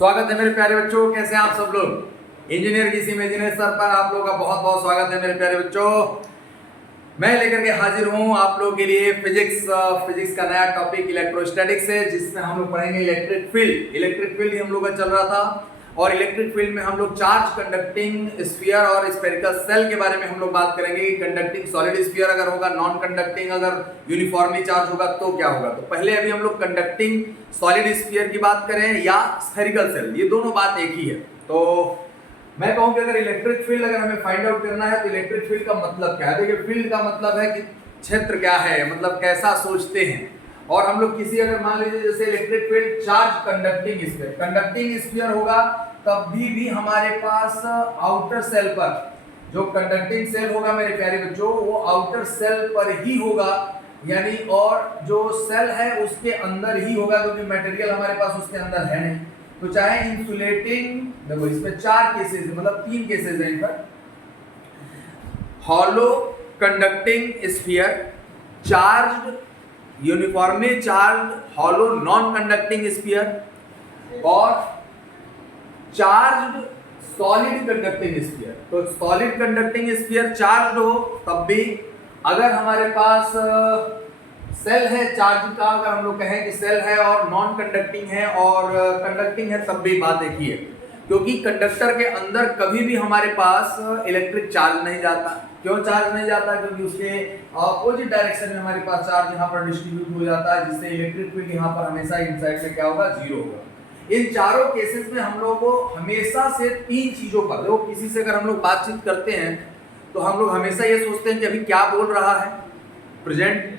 स्वागत है मेरे प्यारे बच्चों। कैसे हैं आप सब लोग। इंजीनियर की इमेजिनरी सर पर आप लोगों का बहुत बहुत स्वागत है मेरे प्यारे बच्चों। मैं लेकर के हाजिर हूं आप लोगों के लिए फिजिक्स का नया टॉपिक इलेक्ट्रोस्टैटिक्स है, जिसमें हम लोग पढ़ेंगे इलेक्ट्रिक फील्ड ही हम लोग का चल रहा था। और इलेक्ट्रिक फील्ड में हम लोग चार्ज कंडक्टिंग स्फीयर और स्फेरिकल सेल के बारे में हम लोग बात करेंगे। कंडक्टिंग सॉलिड स्फीयर अगर होगा, नॉन कंडक्टिंग अगर यूनिफॉर्मली चार्ज होगा तो क्या होगा। तो पहले अभी हम लोग कंडक्टिंग सॉलिड स्फीयर की बात करें या स्फेरिकल सेल, ये दोनों बात एक ही है। तो मैं कहूं कि अगर इलेक्ट्रिक फील्ड अगर हमें फाइंड आउट करना है तो इलेक्ट्रिक फील्ड का मतलब क्या है। देखिए, फील्ड का मतलब है कि क्षेत्र क्या है, मतलब कैसा सोचते हैं। और हम लोग किसी अगर मान लीजिए जैसे electric field charge conducting sphere होगा, तब भी हमारे पास आउटर सेल पर जो कंडक्टिंग सेल होगा मेरे प्यारे बच्चों, वो आउटर सेल पर ही होगा, यानी और जो सेल है उसके अंदर ही होगा, क्योंकि मटेरियल हमारे पास उसके अंदर है नहीं। तो चाहे इंसुलेटिंग, देखो इसमें चार केसेस है, मतलब तीन केसेस हैं इन पर। Hollow conducting sphere, charged uniformly charged hollow non conducting sphere, और चार्ज्ड सॉलिड कंडक्टिंग स्फीयर। तो सॉलिड कंडक्टिंग स्फीयर चार्ज्ड हो तब भी, अगर हमारे पास सेल है चार्ज का, अगर हम लोग कहें कि सेल है और नॉन कंडक्टिंग है और कंडक्टिंग है, तब भी बात एक ही है। क्योंकि कंडक्टर के अंदर कभी भी हमारे पास इलेक्ट्रिक चार्ज नहीं जाता। क्यों चार्ज नहीं जाता? क्योंकि उसके अपोजिट डायरेक्शन में हमारे पास चार्ज यहाँ पर डिस्ट्रीब्यूट हो जाता है, जिससे इलेक्ट्रिक फील्ड यहाँ पर हमेशा इनसाइड में क्या होगा, जीरो होगा। इन चारों केसेस में हम लोगों को हमेशा से तीन चीजों पर, देखो किसी से अगर हम लोग बातचीत करते हैं तो हम लोग हमेशा ये सोचते हैं कि अभी क्या बोल रहा है, प्रेजेंट,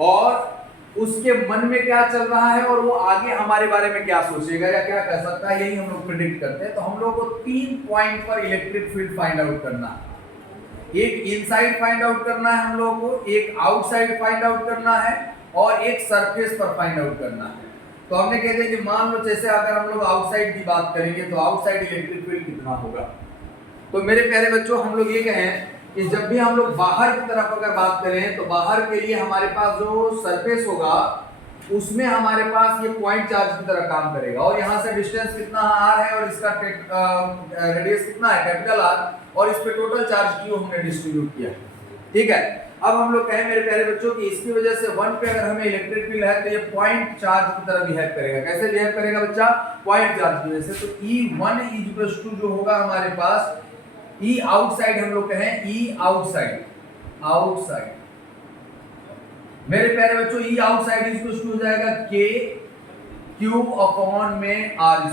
और उसके मन में क्या चल रहा है, और वो आगे हमारे बारे में क्या सोचेगा या क्या कह सकता है, यही हम लोग प्रेडिक्ट करते हैं। तो हम लोग को 3 पॉइंट पर इलेक्ट्रिक फील्ड फाइंड आउट करना है। एक इनसाइड फाइंड आउट करना है हम लोगों को, एक आउटसाइड फाइंड आउट करना है, और एक सरफेस पर फाइंड आउट करना है। तो हमने कह दिया कि मान लो जैसे अगर हम लोग आउटसाइड की बात करेंगे तो आउटसाइड इलेक्ट्रिक फील्ड कितना होगा। तो मेरे प्यारे बच्चों, हम लोग ये कहें कि जब भी हम लोग बाहर की तरफ अगर बात करें तो बाहर के लिए हमारे पास जो सरफेस होगा उसमें हमारे पास ये पॉइंट चार्ज की तरह काम करेगा। और यहाँ से डिस्टेंस कितना r है और इसका रेडियस कितना है, कैपिटल R, और इस पे टोटल चार्ज Q हमने डिस्ट्रीब्यूट किया। ठीक है, अब हम लोग कहें मेरे प्यारे बच्चों कि इसकी वजह से 1 पे अगर हमें इलेक्ट्रिक फील्ड है तो ये पॉइंट चार्ज की तरह बिहेव करेगा। कैसे बिहेव करेगा बच्चा? पॉइंट चार्ज की वजह से। तो E1 जो होगा हमारे पास, E आउटसाइड, हम लोग कहें E आउटसाइड मेरे प्यारे बच्चों, E आउटसाइड इक्वल हो जाएगा K क्यूब अपॉन में R²।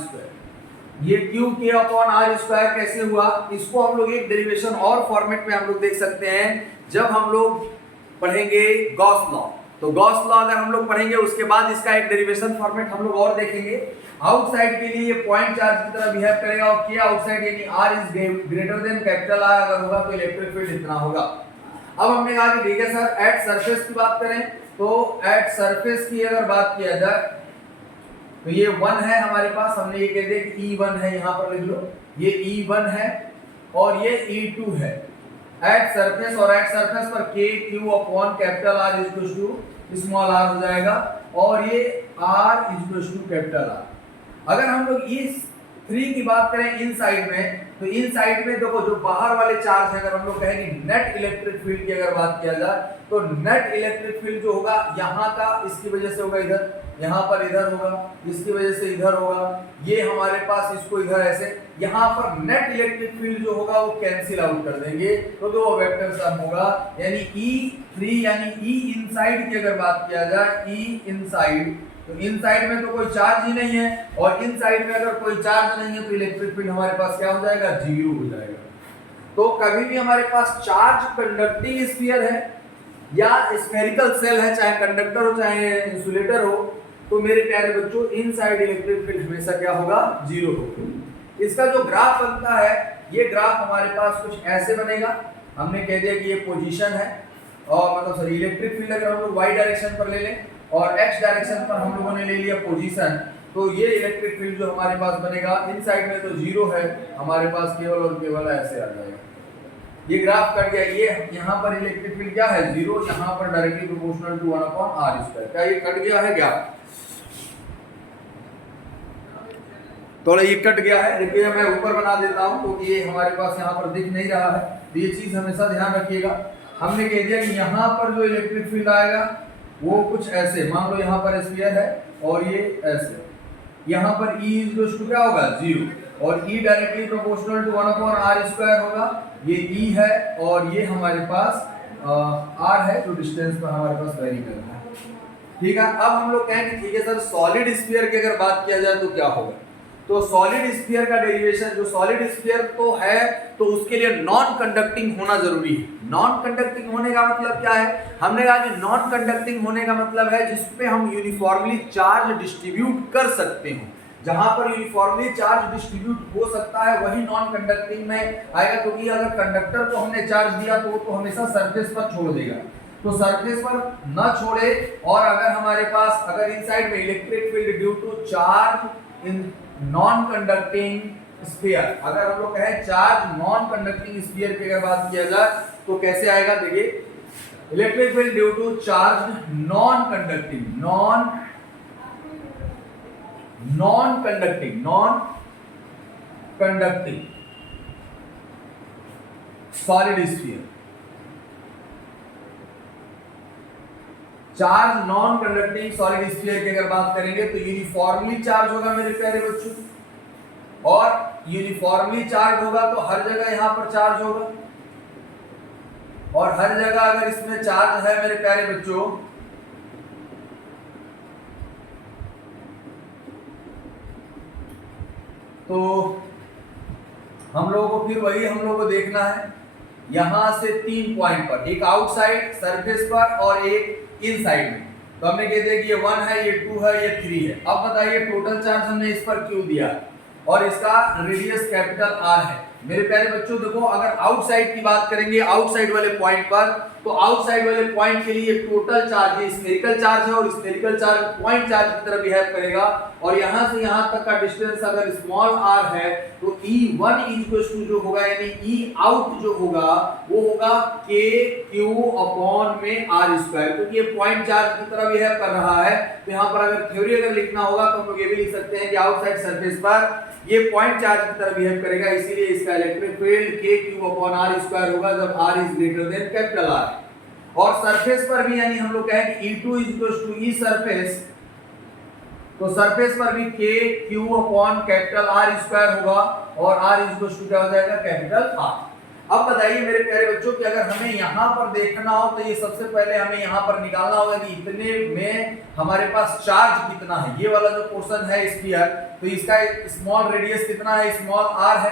ये Q K अपॉन R² कैसे हुआ, इसको हम लोग एक डेरिवेशन और फॉर्मेट में हम लोग देख सकते हैं जब हम लोग पढ़ेंगे गॉस लॉ। तो गॉस लॉ अगर हम लोग पढ़ेंगे उसके बाद इसका एक डेरिवेशन फॉर्मेट हम लोग और देखेंगे। आउटसाइड के लिए ये पॉइंट चार्ज की तरह बिहेव करेगा, और K आउटसाइड यानी R is greater than capital R अगर होगा तो इलेक्ट्रिक फील्ड इतना होगा। अब हमने कहा कि ठीक है सर, एट सरफेस की बात करें तो एट सरफेस की अगर बात किया जाए तो ये 1 है हमारे पास, हमने ये कह दिया कि E1 है, यहाँ पर लिख लो ये E1 है और ये E2 है एट सरफेस। और एट सरफेस पर K Q upon capital R equal to small r हो जाएगा, और ये R equal to capital R। अगर हम लोग इस 3 की बात करें इनसाइड में, तो इनसाइड में देखो जो बाहर वाले चार्ज है, अगर हम लोग कहें कि नेट इलेक्ट्रिक फील्ड की अगर बात किया जाए तो नेट इलेक्ट्रिक फील्ड जो होगा यहाँ का, इसकी वजह से होगा इधर, यहाँ पर इधर होगा, इसकी वजह से इधर होगा, ये हमारे पास इसको इधर ऐसे, यहाँ पर नेट इलेक्ट्रिक फील्ड जो होगा वो कैंसिल आउट कर देंगे, तो वो वेक्टर सम होगा। यानी E3 यानी E इनसाइड की अगर बात किया जाए, E इनसाइड, तो इनसाइड में तो कोई चार्ज ही नहीं है, और इनसाइड में अगर कोई चार्ज नहीं है तो इलेक्ट्रिक फील्ड हमारे पास क्या हो जाएगा, जीरो हो जाएगा। तो कभी भी हमारे पास चार्ज कंडक्टिंग स्फीयर है या स्फेरिकल सेल है, चाहे कंडक्टर हो चाहे इंसुलेटर हो, तो मेरे प्यारे बच्चों इनसाइड इलेक्ट्रिक फील्ड हमेशा क्या होगा, जीरो होगा। इसका जो ग्राफ बनता है, ये ग्राफ हमारे पास कुछ ऐसे बनेगा। हमने कह दिया कि ये पोजीशन है, और मतलब सॉरी इलेक्ट्रिक फील्ड अगर हम लोग y डायरेक्शन पर ले लें और x डायरेक्शन पर हम लोगों ने ले लिया पोजीशन, तो ये इलेक्ट्रिक फील्ड जो हमारे पास बनेगा इनसाइड में तो जीरो है हमारे पास, केवल और केवल ऐसे आ जाएगा। ये ग्राफ कट गया, ये यहाँ पर इलेक्ट्रिक फील्ड क्या है, जीरो, यहाँ पर डायरेक्टली प्रोपोर्शनल टू 1/r²। क्या ये कट गया है क्या? थोड़ा ये कट गया है, देखिए मैं ऊपर बना देता हूँ क्योंकि ये हमारे पास यहाँ पर दिख नहीं रहा है, तो ये चीज हमेशा ध्यान रखिएगा। हमने कह दिया कि यहाँ पर जो इलेक्ट्रिक फील्ड आएगा वो कुछ ऐसे, मान लो यहाँ पर स्फीयर है और ये ऐसे, यहाँ पर E इज टू क्या होगा 0, और E directly proportional to 1/r² होगा, ये E है और ये हमारे पास R है जो डिस्टेंस पर हमारे पास वेरी करता है। ठीक है, अब हम लोग कहें कि ठीक है सर सॉलिड स्फीयर की अगर बात किया जाए तो क्या होगा, तो सॉलिड स्फीयर का डेरिवेशन, जो सॉलिड स्फीयर तो है तो उसके लिए नॉन कंडक्टिंग होना जरूरी है। नॉन कंडक्टिंग होने का मतलब क्या है, हमने कहा कि नॉन कंडक्टिंग होने का मतलब है जिसपे हम यूनिफॉर्मली चार्ज डिस्ट्रीब्यूट कर सकते हो। जहां पर यूनिफॉर्मली चार्ज डिस्ट्रीब्यूट हो सकता है वही नॉन कंडक्टिंग में आएगा, क्योंकि अगर कंडक्टर को हमने चार्ज दिया तो वो तो हमेशा सरफेस पर छोड़ देगा, तो सरफेस पर न छोड़े। और अगर हमारे पास अगर इनसाइड में electric field due to charge in non conducting sphere, अगर हम लोग कहें चार्ज नॉन कंडक्टिंग स्फीयर की अगर बात किया जाए तो कैसे आएगा, देखिए electric field due to charge non conducting solid sphere, charge non conducting solid sphere की अगर बात करेंगे तो यूनिफॉर्मली चार्ज होगा मेरे प्यारे बच्चों, और यूनिफॉर्मली चार्ज होगा तो हर जगह यहां पर चार्ज होगा, और हर जगह अगर इसमें चार्ज है मेरे प्यारे बच्चों तो हम लोगों को फिर वही हम लोगों को देखना है यहां से 3 पॉइंट पर, एक आउटसाइड सरफेस पर और एक इनसाइड में। तो हमने कह दिया कि ये 1 है, ये 2 है, ये 3 है। अब बताइए टोटल चार्ज हमने इस पर क्यों दिया, और इसका रेडियस कैपिटल R है। मेरे प्यारे बच्चों देखो, अगर आउटसाइड की बात करेंगे, आउटसाइड वाले पॉइंट पर, तो आउटसाइड वाले पॉइंट के लिए टोटल चार्ज ये स्फेरिकल चार्ज है, और स्फेरिकल चार्ज पॉइंट चार्ज की तरह बिहेव करेगा, और यहां से यहां तक का डिस्टेंस अगर स्मॉल r है तो E1 इक्वल्स टू जो होगा यानी E आउट जो होगा वो होगा KQ में r², क्योंकि ये पॉइंट चार्ज की तरह बिहेव कर रहा है। तो यहां पर अगर थ्योरी अगर लिखना होगा तो हम लोग ये भी लिख सकते हैं कि आउटसाइड सरफेस पर ये पॉइंट चार्ज की तरह बिहेव करेगा, इसीलिए इसका इलेक्ट्रिक फील्ड KQ/r² होगा जब r is greater than capital R। और सरफेस पर भी यानी हम लोग कहें कि E2 equals to E surface, तो सरफेस पर भी KQ/R² होगा, और R इक्वल्स टू क्या हो जाएगा कैपिटल R। अब बताइए मेरे प्यारे बच्चों कि अगर हमें यहाँ पर देखना हो तो ये सबसे पहले हमें यहाँ पर निकालना होगा कि इतने में हमारे पास चार्ज कितना है। ये वाला जो पोर्शन है स्फीयर, तो इसका स्मॉल रेडियस कितना है, स्मॉल r है।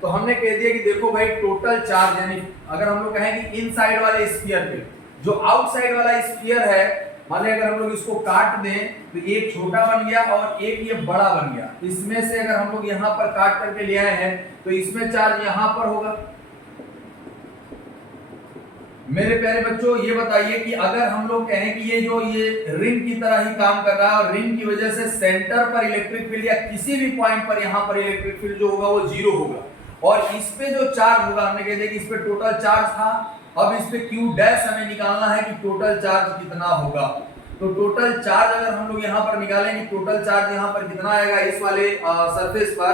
तो हमने कह दिया कि देखो भाई टोटल चार्ज, यानी अगर हम लोग कहें कि इनसाइड वाले स्फीयर पे जो आउटसाइड वाला स्फीयर है, मान लीजिए अगर हम लोग इसको काट दें तो एक छोटा बन गया और एक ये बड़ा बन गया। इसमें से अगर हम लोग यहाँ पर काट करके ले आए हैं तो इसमें चार्ज यहाँ पर होगा। मेरे प्यारे बच्चों ये बताइए कि अगर हम लोग कहें कि ये जो ये रिंग की तरह ही काम कर रहा है, और रिंग की वजह से सेंटर पर इलेक्ट्रिक फील्ड या किसी भी पॉइंट पर यहाँ पर इलेक्ट्रिक फील्ड जो होगा वो 0 होगा, और इस पे जो चार्ज होगा हमने कह दिया कि इस पे टोटल चार्ज था, अब इस पे Q डैश हमें निकालना है कि टोटल चार्ज कितना होगा। तो टोटल चार्ज अगर हम लोग यहाँ पर निकालेंगे, टोटल चार्ज यहाँ पर कितना आएगा इस वाले सरफेस पर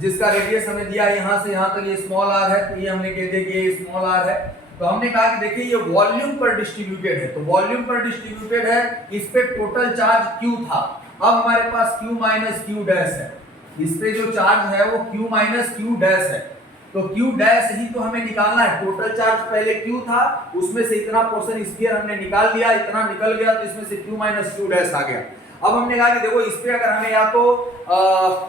जिसका रेडियस हमें दिया यहाँ से यहाँ तक ये स्मॉल r है, तो ये हमने कह दिया कि ये स्मॉल r है। तो हमने कहा कि देखिए ये वॉल्यूम पर डिस्ट्रीब्यूटेड है, तो वॉल्यूम पर डिस्ट्रीब्यूटेड है, इस पे टोटल चार्ज Q था, अब हमारे पास Q माइनस Q डैश है, इस पे जो चार्ज है वो Q माइनस Q डैश है, तो Q डैश ही तो हमें निकालना है। टोटल चार्ज पहले Q था, उसमें से इतना पोर्शन स्फीयर हमने निकाल लिया, इतना निकल गया, तो इसमें से Q माइनस Q डैश आ गया। अब हमने कहा कि देखो इस पे अगर हमें या तो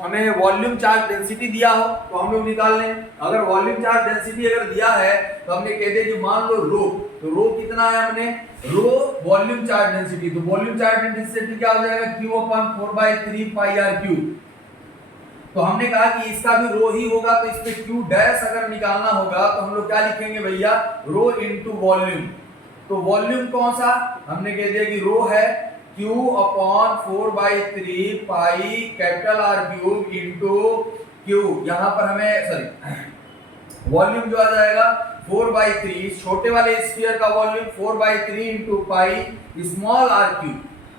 हमें वॉल्यूम चार्ज डेंसिटी दिया हो तो हम लोग निकाल लें। अगर वॉल्यूम चार्ज डेंसिटी अगर दिया है तो हमने कह दिया कि मान लो रो, तो रो कितना है, हमने रो वॉल्यूम चार्ज डेंसिटी, तो वॉल्यूम चार्ज डेंसिटी क्या हो जाएगा Q/4/3πr3। तो हमने कहा कि इसका भी रो ही होगा, तो इस पे Q डैश अगर निकालना होगा तो हम लोग क्या लिखेंगे भैया, रो इनटू वॉल्यूम। तो वॉल्यूम कौन सा, हमने कह दिया कि रो है Q/4/3 pi capital R³ into Q, यहाँ पर हमें सॉरी वॉल्यूम जो आ जाएगा 4/3, छोटे वाले स्फीयर का volume 4/3 into pi small r³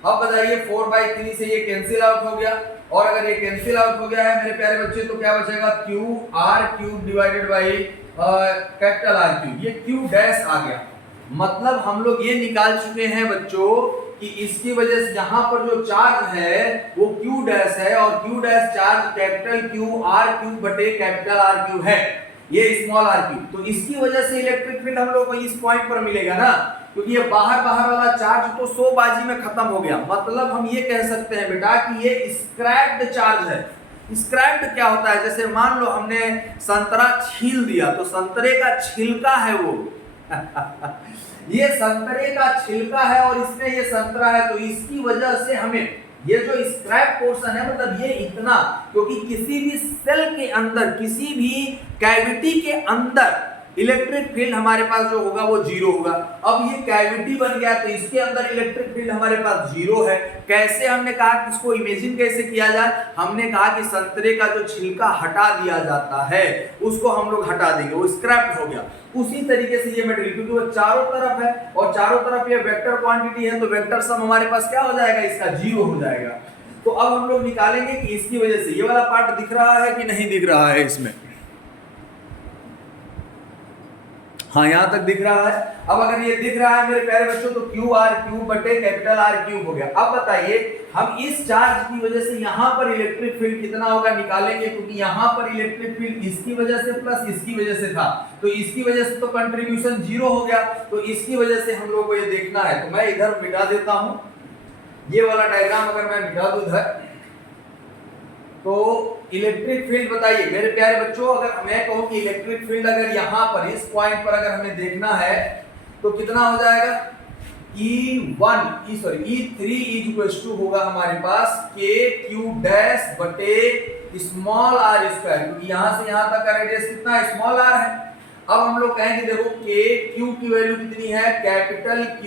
अब बताइए 4/3 से ये कैंसिल आउट हो गया, और अगर ये कैंसिल आउट हो गया है मेरे प्यारे बच्चे तो क्या बचेगा, Q R cube divided by capital R cube, ये क्यू डैश आ गया। मतलब हम लोग ये निकाल चुके हैं बच्चों कि इसकी वजह से यहाँ पर जो चार्ज है वो क्यू डैश है, और Q dash charge capital Q R cube बटे कैपिटल आर क्यूब है, ये स्मॉल आर क्यूब। तो इसकी वजह से इलेक्ट्रिक फील्ड हम लोग को इस पॉइंट पर मिलेगा ना, क्योंकि ये बाहर बाहर वाला चार्ज तो 100 बाजी में खत्म हो गया। मतलब हम ये कह सकते हैं बेटा कि ये स्क्रैप्ड चार्ज है। स्क्रैप्ड क्या होता है, जैसे मान लो हमने संतरा छील दिया तो संतरे का छिलका है वो ये संतरे का छिलका है और इसमें ये संतरा है, तो इसकी वजह से हमें ये जो स्क्रैप पोर्शन है, मतलब ये इतना, क्योंकि किसी भी सेल के अंदर, किसी भी कैविटी के अंदर इलेक्ट्रिक फील्ड हमारे पास जो होगा वो जीरो होगा। अब ये कैविटी बन गया तो इसके अंदर इलेक्ट्रिक फील्ड हमारे पास जीरो है। कैसे, हमने कहा कि इसको इमेजिन कैसे किया जाए, हमने कहा कि संतरे का जो छिलका हटा दिया जाता है उसको हम लोग हटा देंगे, वो स्क्रैप्ड हो गया। उसी तरीके से ये मटेरियल, क्योंकि वो चारों तरफ है और चारों तरफ ये वेक्टर क्वांटिटी है, तो वेक्टर सम हमारे पास क्या हो जाएगा, इसका जीरो हो जाएगा। तो अब हम लोग निकालेंगे कि इसकी वजह से ये वाला पार्ट दिख रहा है कि नहीं दिख रहा है इसमें। हाँ, यहां तक दिख रहा है। अब अगर ये दिख रहा है मेरे प्यारे बच्चों तो क्यू आर क्यूब बटे कैपिटल आर क्यूब हो गया। अब बताइए हम इस चार्ज की वजह से यहां पर इलेक्ट्रिक फील्ड कितना होगा निकालेंगे, क्योंकि यहां पर इलेक्ट्रिक फील्ड इसकी वजह से प्लस इसकी वजह से था, तो इसकी वजह से तो कंट्रीब्यूशन जीरो हो गया, तो इसकी वजह से हम लोग को ये देखना है। तो मैं इधर मिटा देता हूं, ये वाला डायग्राम अगर मैं मिटा दूं इधर, तो इलेक्ट्रिक फील्ड बताइए मेरे प्यारे बच्चों, अगर मैं कहूं कि इलेक्ट्रिक फील्ड अगर यहां पर इस पॉइंट पर अगर हमें देखना है तो कितना हो जाएगा, E3 इज इक्वल्स टू होगा हमारे पास K Q डैश बटे स्मॉल r स्क्वायर, क्योंकि यहां से यहां तक का रेडियस कितना है, स्मॉल r है। अब हम लोग कहेंगे देखो K Q की वैल्यू कितनी है, capital Q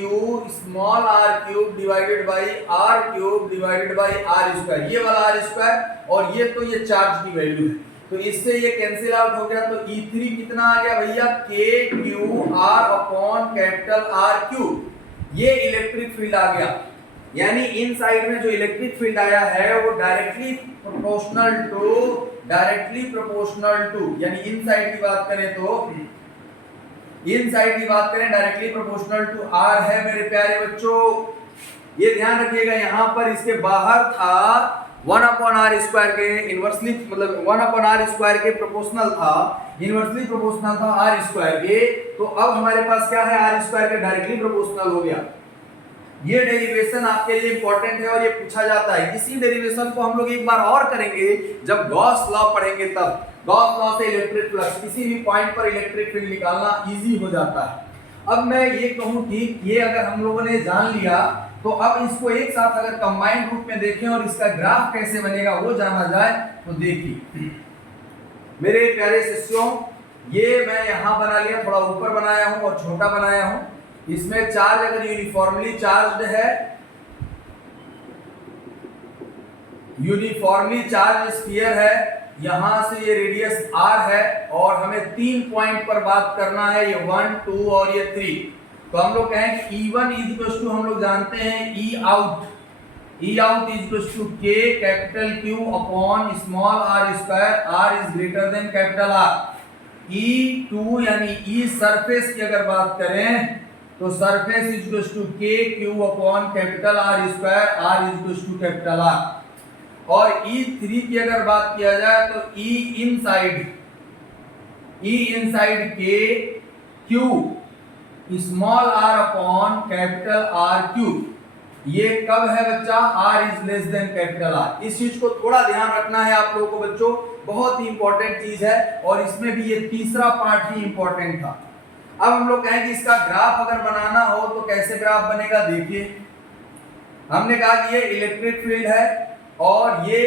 small r cube divided by r cube divided by r square, ये वाला r स्क्वायर, और ये तो ये चार्ज की वैल्यू है, तो इससे ये कैंसिल आउट हो गया। तो E3 कितना आ गया भैया, K Q R upon capital R cube, ये इलेक्ट्रिक फील्ड आ गया। यानी इन साइड में जो इलेक्ट्रिक फील्ड आया है वो डायरेक्टली प्रोपोर्शनल टू, यानी इन साइड की बात करें तो डायरेक्टली प्रोपोर्शनल टू R है मेरे प्यारे बच्चों। ये ध्यान रखिएगा, यहां पर इसके बाहर था 1/r स्क्वायर के इनवर्सली, मतलब 1/r स्क्वायर के प्रोपोर्शनल था, इनवर्सली प्रोपोर्शनल था r स्क्वायर के, तो अब हमारे पास क्या है, r स्क्वायर के डायरेक्टली प्रोपोर्शनल हो गया। ये डेरिवेशन आपके लिए इंपॉर्टेंट है और ये पूछा जाता है। इसी डेरिवेशन को हम लोग एक बार और करेंगे जब गॉस लॉ पढ़ेंगे, तब गॉस लॉ से इलेक्ट्रिक फ्लक्स, किसी भी पॉइंट पर इलेक्ट्रिक फील्ड निकालना इजी हो जाता है। अब मैं ये कहूं कि ये अगर हम लोगों ने जान लिया तो अब इसको एक साथ अगर कंबाइंड रूप में देखें और इसका ग्राफ कैसे बनेगा वो जाना जाए, तो देखिए मेरे प्यारे शिष्यों, ये मैं यहां बना लिया, थोड़ा ऊपर बनाया हूं और छोटा बनाया हूं। इसमें चार्ज अगर यूनिफॉर्मली चार्ज्ड है, यूनिफॉर्मली चार्ज स्फीयर है, यहां से ये रेडियस r है और हमें 3 पॉइंट पर बात करना है, ये 1 2 और ये 3। तो हम लोग कहें कि E1 इज इक्वल टू, हम लोग जानते हैं E out is equal to K capital Q upon small r square, r is greater than capital R। E2 यानी E सरफेस की अगर बात करें तो surface is equal to K Q upon capital R square, r is equal to capital R। और E3 की अगर बात किया जाए तो E inside K Q small r upon capital R cube. ये कब है बच्चा, r is less than capital R। इस चीज को थोड़ा ध्यान रखना है आप लोगों को बच्चों, बहुत ही इंपॉर्टेंट चीज है, और इसमें भी ये तीसरा पार्ट ही इंपॉर्टेंट था। अब हम लोग कहें कि इसका ग्राफ अगर बनाना हो तो कैसे ग्राफ बनेगा, देखिए हमने कहा कि ये इलेक्ट्रिक फील्ड है और ये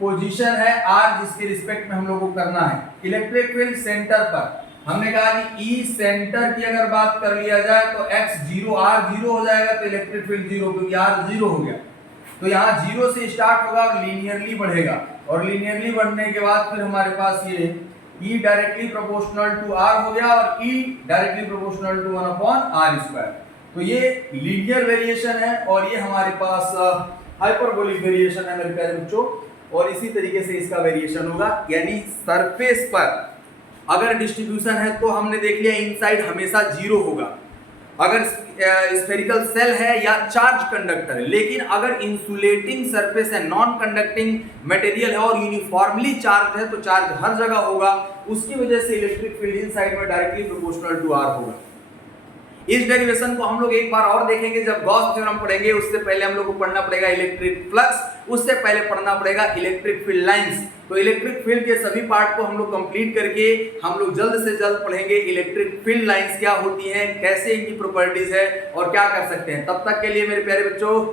पोजीशन है r जिसके रिस्पेक्ट में हम लोग को करना है। इलेक्ट्रिक फील्ड सेंटर पर हमने कहा कि E सेंटर की अगर बात कर लिया जाए तो x 0 r 0 हो जाएगा, तो इलेक्ट्रिक फील्ड 0, क्योंकि r 0 हो गया, तो यहाँ 0 से स्टार्ट होगा और लीनियरली बढ़ेगा, और लीनियरली बढ़ने के बाद फिर हमारे पास ये E directly proportional to r हो गया और E directly proportional to 1/r square. तो ये लीनियर वेरिएशन है और ये हमारे पास हाइपरबोलिक वेरिएशन है मेरे प्यारे बच्चों। और इसी तरीके से इसका वेरिएशन होगा, यानी सरफेस पर अगर डिस्ट्रीब्यूशन है तो हमने देख लिया इनसाइड हमेशा जीरो होगा अगर स्फेरिकल सेल है या चार्ज कंडक्टर है। लेकिन अगर इंसुलेटिंग सरफेस है, नॉन कंडक्टिंग मटेरियल है और यूनिफॉर्मली चार्ज है तो चार्ज हर जगह होगा, उसकी वजह से इलेक्ट्रिक फील्ड इनसाइड में डायरेक्टली प्रोपोर्शनल टू आर होगा। इस डेरिवेशन को हम लोग एक बार और देखेंगे जब गॉस थ्योरम पढ़ेंगे। उससे पहले हम लोग को पढ़ना पड़ेगा इलेक्ट्रिक फ्लक्स, उससे पहले पढ़ना पड़ेगा इलेक्ट्रिक फील्ड लाइंस। तो इलेक्ट्रिक फील्ड के सभी पार्ट को हम लोग कंप्लीट करके हम लोग जल्द से जल्द पढ़ेंगे इलेक्ट्रिक फील्ड लाइंस क्या होती हैं, कैसे इनकी प्रॉपर्टीज है और क्या कर सकते हैं। तब तक के लिए मेरे प्यारे बच्चों,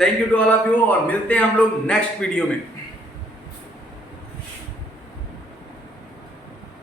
thank you to all of you और मिलते हैं हम लोग नेक्स्ट वीडियो में।